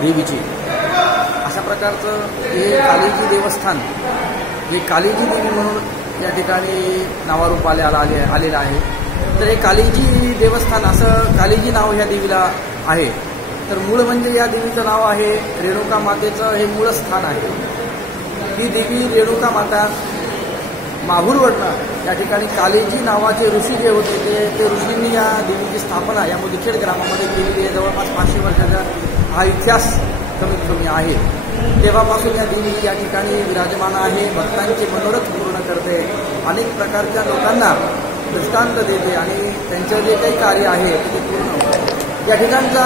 देवीची। अशा प्रकारचं हे कालीजी देवस्थान हे कालीजी देवी म्हणून या ठिकाणी नावारूप आलेलं आहे। तर हे कालीजी देवस्थान असं कालीजी नाव ह्या देवीला आहे। तर मूळ म्हणजे या देवीचं नाव आहे रेणुका मातेचं हे मूळ स्थान आहे। ही देवी रेणुका माता माहूरवरनं या ठिकाणी कालीजी नावाचे ऋषी जे होते ते ऋषींनी या देवीची स्थापना या मुदखेड ग्रामामध्ये केलेली आहे। जवळपास 500 वर्षाचा हा इतिहास कमीत कमी आहे। तेव्हापासून या देवी या ठिकाणी विराजमान आहे, भक्तांचे मनोरथ पूर्ण करते, अनेक प्रकारच्या लोकांना दृष्टांत देते आणि त्यांचं जे काही कार्य आहे ते पूर्ण होते। या ठिकाणचा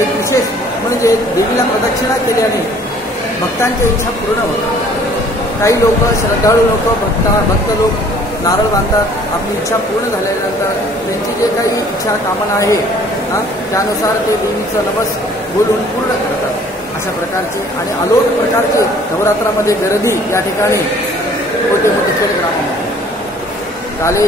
एक विशेष म्हणजे देवीला प्रदक्षिणा केल्याने भक्तांच्या इच्छा पूर्ण होतात। काही लोक श्रद्धाळू लोक भक्त लोक नारळ बांधतात, आपली इच्छा पूर्ण झाल्यानंतर त्यांची जे काही इच्छा कामना आहे त्यानुसार ते देवीचं नमस बोलून पूर्ण करतात। अशा प्रकारचे आणि अलोट प्रकारचे नवरात्रामध्ये गर्दी या ठिकाणी होते मुदखेड ग्रामामध्ये। काले